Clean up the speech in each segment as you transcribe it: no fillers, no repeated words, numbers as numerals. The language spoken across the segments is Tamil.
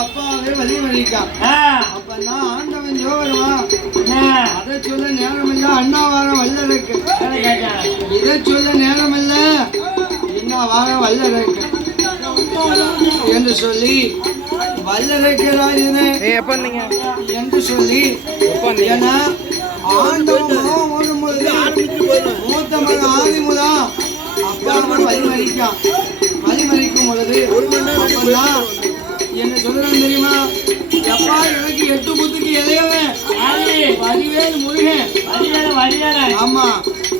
அப்பாவே வழிமறிக்கான். அப்பதான் ஆண்டவன் ஜோகருவா அதை சொல்ல நேரம் இல்ல, அண்ணா வாரம் வல்லருக்கு இதை சொல்ல நேரம் இல்ல, என்ன வாரம் வல்லருக்கு என்று சொல்லி வல்லரைக்கிறாயிரே என்று சொல்லி என ஆண்டவன் ஓடும்போது மூத்த மகன் ஆதிமுதா அப்பா வழிமறிக்கான். வழிமறிக்கும் பொழுது அப்பதான் என்ன சொல்றான் தெரியுமா? எப்பா எனக்கு 8 புத்துக்கு இளையவன் வடிவேல் முருகன். ஆமா,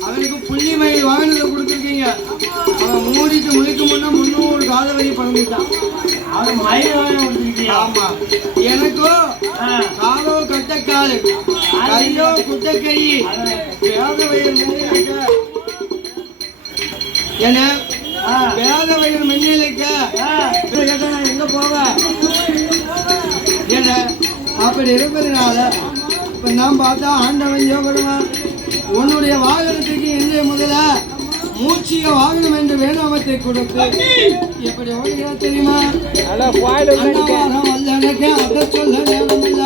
அவனுக்கு புள்ளி மயில் வாங்கினதை கொடுத்துருக்கீங்க. அவன் மூடிட்டு முழிக்கும் முன்னா 300 கால வரி பறந்துட்டான். ஆமா, எனக்கோ காலோ கட்டக்காலு கையோ குட்டக்கை பேத வயல் என்ன பேத வயல் மின்னிலைக்க எங்க போவ என்ன அப்படி இருப்பதுனால இப்ப நான் பார்த்தா ஆண்டவன் யோகருவன் உன்னுடைய வாகனத்துக்கு இன்றைய முதல மூச்சிய வாகனம் என்று வேணாமத்தை கொடுத்து எப்படி ஓடுகிறா தெரியுமா? அன்னவாரம் வல்லனக்கு அதை சொல்ல நேரமில்ல,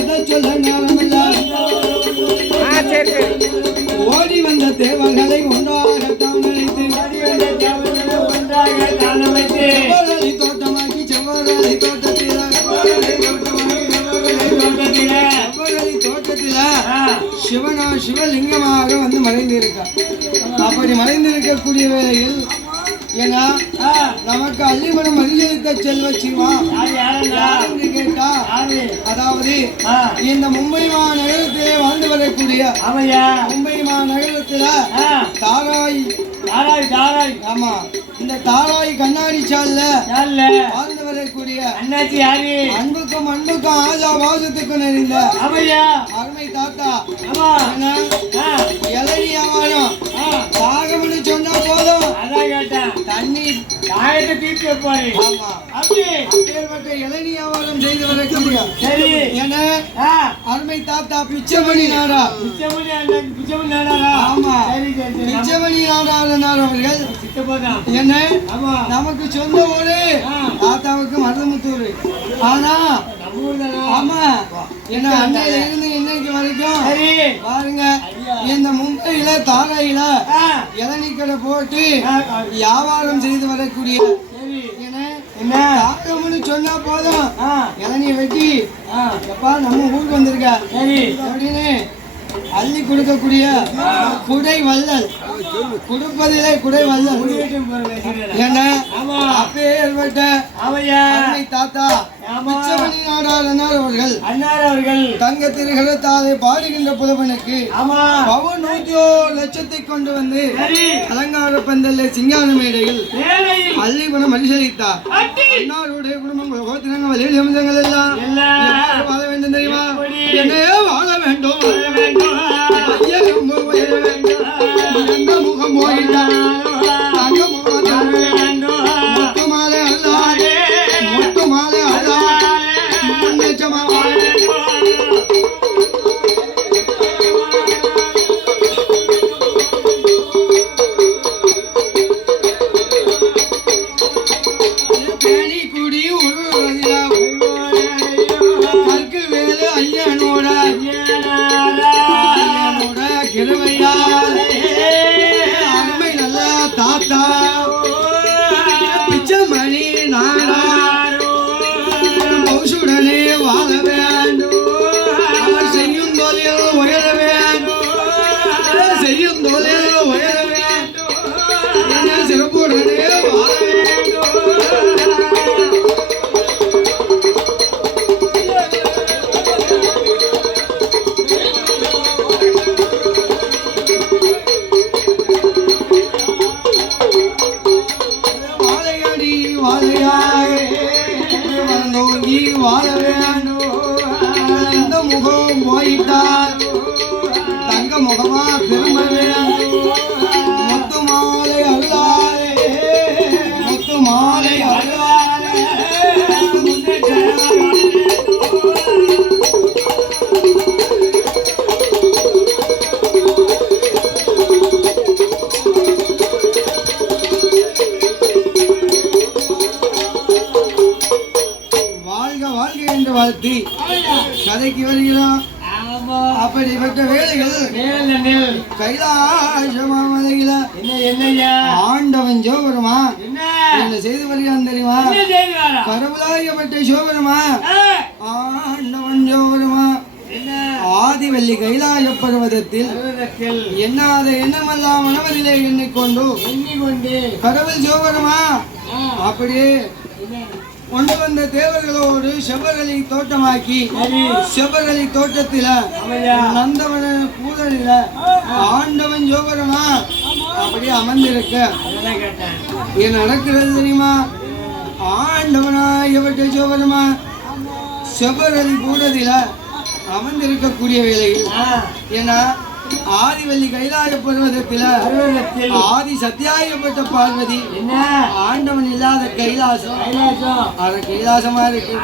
இதை சொல்ல நேரமில்ல. ஓடி வந்த தேவர்களை ஒன்றாகத்தான் நினைத்து செவ்வரளி தோட்டமாக்கி செவ்வரளி தோட்டத்தில சிவனா சிவலிங்கமாக வந்து மறைந்திருக்க. அப்படி மறைந்திருக்கக்கூடிய வேளையில் ஏன்னா நமக்கு அள்ளிமனம் அருளித்த செல்வ சிவா யாருன்னு கேட்டா, அதாவது இந்த மும்பை மாநகரத்திலே வாழ்ந்து வரக்கூடிய மும்பை மாநகரத்துல தாராய் ஆமா, இந்த தாராய் கண்ணாடி சால்ல வாழ்ந்து வரக்கூடிய அன்புக்கும் ஆஜா பாசத்துக்கும் நிறைந்த அருமை தாத்தா இளநீ வியாபாரம் தாகம்னு சொன்னா போதும் தண்ணீர் தாயத்தை தீர்த்து வைப்பாரு. அப்பேற்பட்ட இளநீ வியாபாரம் செய்து வரக்கூடிய என அருமை தாத்தா பிச்சைமணி நாடா ஆமா பிச்சைமணி நாடார் அவர்கள் என்ன நமக்கு சொந்த ஊரு தாத்தாவுக்கு மருதமுத்தூர். ஆனா ஆமா என்ன அன்னையில இருந்து இன்னைக்கு வரைக்கும் பாருங்க இந்த மும்பையில தாராயில இளநீ கடை போட்டு வியாபாரம் செய்து வரக்கூடிய என்ன தாக்கம்னு சொன்னா போதும் இளநீ வெட்டி எப்பா நம்ம ஊருக்கு வந்திருக்க அப்படின்னு அள்ளி கொடுக்கக்கூடிய குடை வள்ளல், கொடுப்பதிலே குடை வள்ளல் என்ன அப்பேற்பட்ட தாத்தா பிச்சைமணி நாடார் அவர்கள் தங்க திருகரத்தாலே பாடுகின்ற புலவனுக்கு பவுன் 101 லட்சத்தை கொண்டு வந்து அலங்கார பந்தல்ல சிங்கான மேடையில் அள்ளிபணம் அரிசளித்தார். அன்னாருடைய குடும்பங்கள் கோத்திரங்கள் வலியுறு அம்சங்கள் எல்லாம் வாழ வேண்டும் தெரியுமா? என்னையே வாழ வேண்டும், முகம் போயிட்டார் கைலாசமாமலையில என்னய்யா ஆண்டவன் ஜோபெருமா என்ன செய்து வருகிறான் தெரியுமா? கடவுளாயப்பட்ட சிவபெருமா ஆண்டவன் ஜோபெருமா ஆதிவள்ளி கைலாய பர்வதத்தில் எண்ணாத எண்ணமெல்லாம் மனவதிலே எண்ணிக்கொண்டு கடவுள் சிவபெருமா அப்படியே கொண்டு வந்த தேவர்களோடு செவ்வரளி தோட்டமாக்கி செவ்வரளி தோட்டத்தில நந்தவன பூதலில ஆண்டவன் ஜோபெருமா அப்படியே அமர்ந்திருக்க என்ன நடக்கிறது தெரியுமா? ஆண்டவனாயப்பட்ட ஜோபெருமா செவ்வரளி பூதலில அமர்ந்திருக்கக்கூடிய வேளையில் ஏன்னா ஆதிவள்ளி கைலாய பர்வதத்தில ஆதி சத்தியாயப்பட்ட பார்வதி ஆண்டவன் இல்லாத கைலாசம் அது கைலாசமா இருக்கு.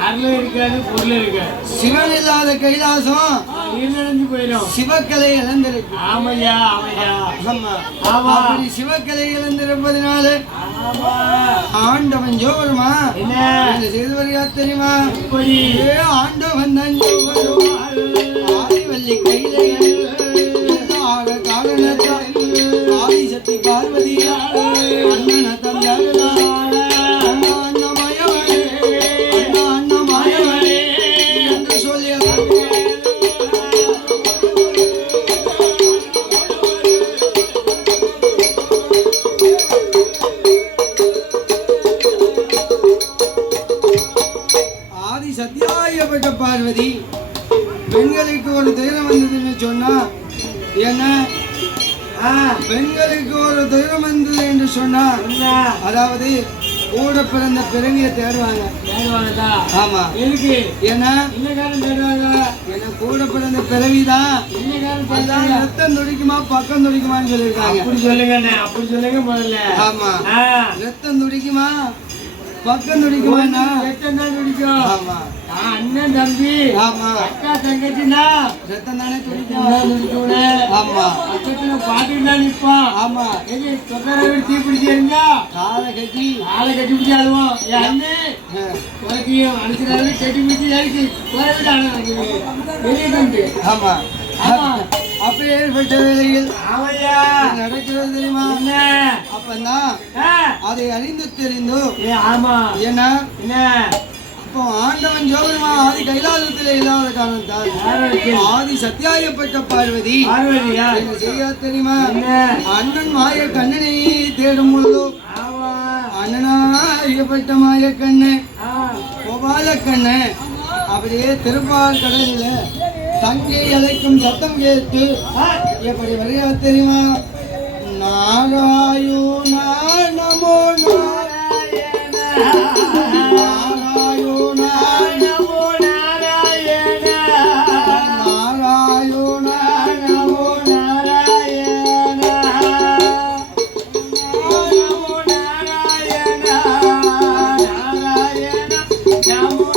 சிவன் இல்லாத கைலாசம் சிவக்கலை இழந்திருக்கு. அப்படி சிவக்கலை இழந்திருப்பதனால ஆண்டவன் ஜோபெருமா என்ன செய்து வருகிறா தெரியுமா? ஆண்டவன் தான் ஜோபெருமா ஆதிவள்ளி கையிலே ஆதிசக்தி பார்வதி அண்ணன தந்தாளே அண்ணமாயவனே என்று சொல்லி ஆதி சத்தியாயப்பட்ட பார்வதி பெண்களுக்கு ஒரு தைரியம் வந்ததுன்னு சொன்னா என்ன பெண்களுக்கு ஒரு தைரியம் வந்தது என்று சொன்னா அதாவது கூட பிறந்த பிறவியை தேடுவாங்க. ஆமா ஏன்னா என்ன கூட பிறந்த பிறவிதான் ரத்தம் துடிக்குமா பக்கம் துடிக்குமான்னு சொல்லியிருக்காங்க. அப்படி சொல்லுங்க முதல்ல. ஆமா ரத்தம் துடிக்குமா பக்கம் துடிக்குமா? ரத்தம் தான் துடிக்கும். ஆமா அண்ணன் தம்பி ஆமா அக்கா தங்கச்சின்னா ரத்தம் தானே துடிக்கும். ஆமா பக்கத்துல பாத்துட்டு தான் நிப்பான். ஆமா தொந்தரவு விட்டு தீ பிடிச்சிருந்தா காலை கட்டி பிடிச்சி அழுவோம். என் அண்ணன் குறைக்கையும் அனுப்பிச்சாரு கட்டி பிடிச்சி இறக்கி வெளியே. ஆமா அப்படி ஏற்பட்ட வேளையில் நடக்கிறது தெரியுமா? அப்பந்தான் அதை அறிந்து தெரிந்தோ ஏன்னா அப்போ ஆண்டவன் ஜோபெருமா ஆதி கைலாசத்திலே இல்லாத காரணத்தால் ஆதி சத்தியாயப்பட்ட பார்வதி என்ன செய்ய தெரியுமா? அண்ணன் மாய கண்ணனை தேடும் பொழுதோ அண்ணனாயப்பட்ட மாய கண்ணு கோபால கண்ணு அப்படியே திருப்பால் கடலில தங்கை அழைக்கும் சத்தம் கேட்டு எப்படி வருகிறா தெரியுமா? நாராயோ நமோ நாராயண நாராயோ நமோ நாராயண நாராயோ நமோ நாராயண நமோ நாராயண நாராயண நமோ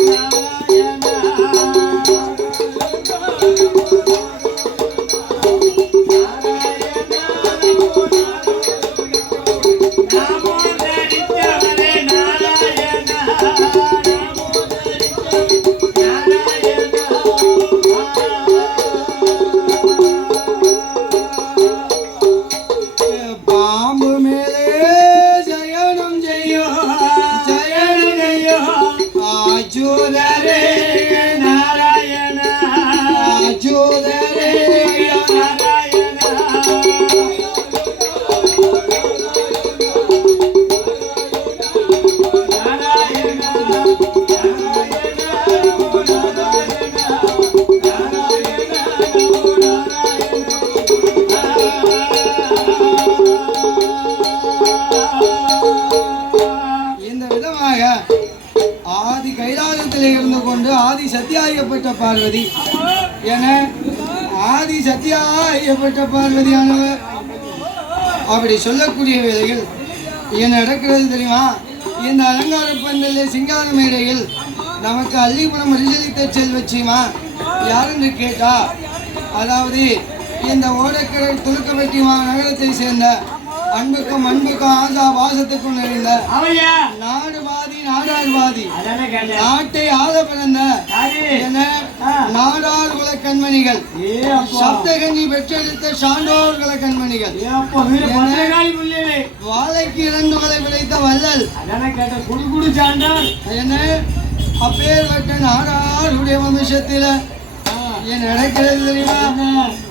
ஆதி சத்தியாயப்பட்ட பார்வதி என ஆதி சத்தியாயப்பட்ட பார்வதியானவர் அப்படி சொல்லக்கூடிய வேளையில் என்ன நடக்கிறது தெரியுமா? இந்த அலங்கார பந்தலில் சிங்கார மேடையில் நமக்கு அள்ளிப்புறம் ரிசலித்த செல்வச்சிமா யாருன்னு கேட்டா அதாவது இந்த ஓடக்கரை துலுக்கவெட்டி நகரத்தை சேர்ந்த அன்புக்கும் ஆசா வாசத்துக்கும் நிறைந்த நாடுவாதி நாடார்வாதி நாட்டை ஆள பிறந்த நாடார் குல கண்மணிகள், ஏ அப்பா சப்தகன்னி பெற்றெடுத்த சான்றோர் குல கண்மணிகள், ஏ அப்பா வீர பத்திரகாளி புள்ளியே வாழைக்கு 2 வலை விளைத்த வள்ளல் அதான கேட்ட குடு சாண்டார் என்ன அப்பேற்பட்ட நாடாருடைய வம்சத்தில ஏன் நடக்கிறது தெரியுமா?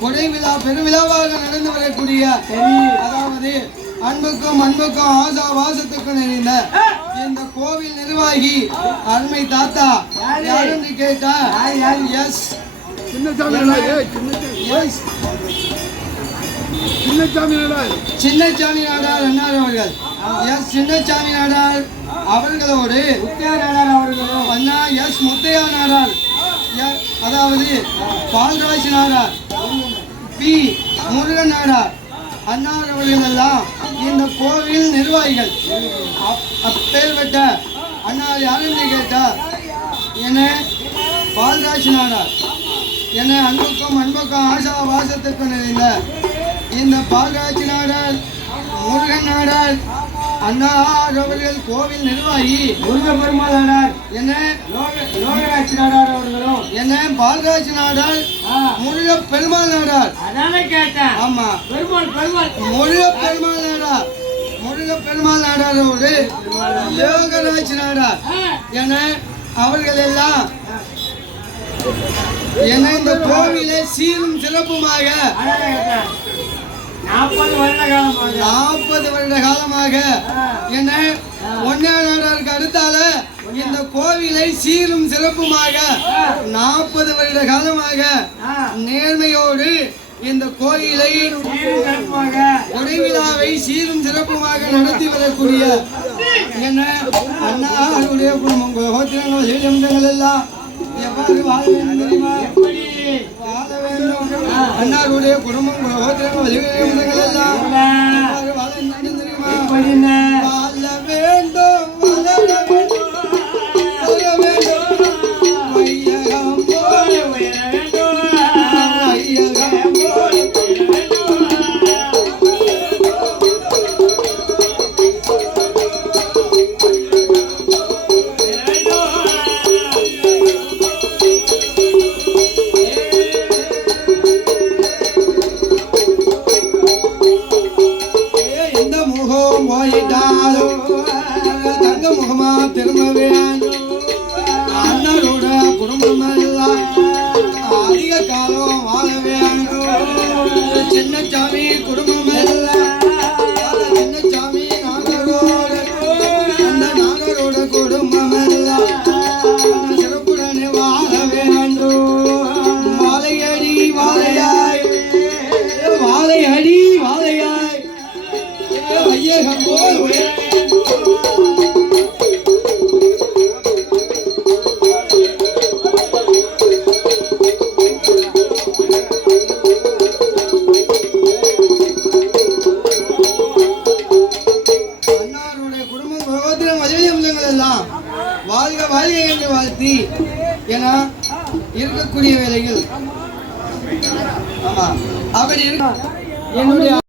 கொடை விழா பெருவிழாவாக நடந்து வரக்கூடிய, அதாவது அன்புக்கும் ஆசா வாசத்துக்கும் நிறைந்த இந்த கோவில் நிர்வாகி அருமை தாத்தா யாருன்னு கேட்டா எஸ் சின்னசாமி நாடார் அண்ணார் அவர்கள். எஸ் சின்னசாமி நாடார் அவர்களோடு அண்ணா எஸ் முத்தையா நாடார், அதாவது பால்ராஜ் நாடார், பி முருகன் நாடார் அண்ணார் அவர்கள் எல்லாம் இந்த கோவில் நிர்வாகிகள். அப்பேற்பட்ட அண்ணார் யாருன்னு கேட்டா என்ன பால்ராஜ் நாடார். என அன்புக்கும் ஆசா வாசத்துக்கும் நிறைந்த இந்த பால்ராஜ் நாடார், முருகன் நாடார் அண்ணார் அவர்கள் கோவில் நிர்வாகி. முருக பெருமாள் நாடார் என்ன லோகராட்சி நாடார் அவர்களும் என்ன பால்ராஜ் நாடார், முருக பெருமாள் நாடார். அதான கேட்டேன். ஆமா பெருமாள் முருக பெருமாள் நாடார், முருக பெருமாள் நாடாரோடு யோகராஜ் நாடார் என அவர்கள் எல்லாம் என்ன இந்த கோவிலை சீரும் சிறப்புமாக 40 வருட காலமாக என்ன ஒன்னே நாடாருக்கு அடுத்தால இந்த கோவிலை சீரும் சிறப்புமாக 40 வருட காலமாக நேர்மையோடு இந்த கோயிலை கொடைவிழாவை சீரும் சிறப்புமாக நடத்தி வரக்கூடிய என்ன அண்ணாருடைய குடும்பம் கோத்திரங்கள் எல்லாம் எவ்வாறு வாழ வேண்டும் தெரியுமா? வாழ வேண்டும். அண்ணாருடைய குடும்பம் கோத்திரங்கள் எல்லாம் எவ்வாறு வாழ வேண்டும் தெரியுமா? வாழ வேண்டும், வளர வேண்டும், வளர வேண்டும், வையகம் போல உயர வேண்டும், வையகம் போல உயர வேண்டும். எந்த முகம் போயிட்டாலும் தங்க முகமா திரும்ப வேண்டும். அண்ணனோட குடும்பம் எல்லாம் அதிக காலம் வாழ வேண்டும். சின்னசாமி குடும்பம் எல்லாம் சின்னசாமி நாகரோட, அந்த நாகரோட குடும்பம் எல்லாம் சிறப்புடனே வாழ வேண்டும். வாழையடி வாழையாய், வாழையடி வாழையாய், வையகம் போல் உயர அண்ணாருடைய குடும்பம் கோத்திரம் மதிவம்சங்கள் எல்லாம் வாழ்க வாழ்க என்று வாழ்த்தி என இருக்கக்கூடிய வேளையில் ஆமா அப்படி இருக்க என்னுடைய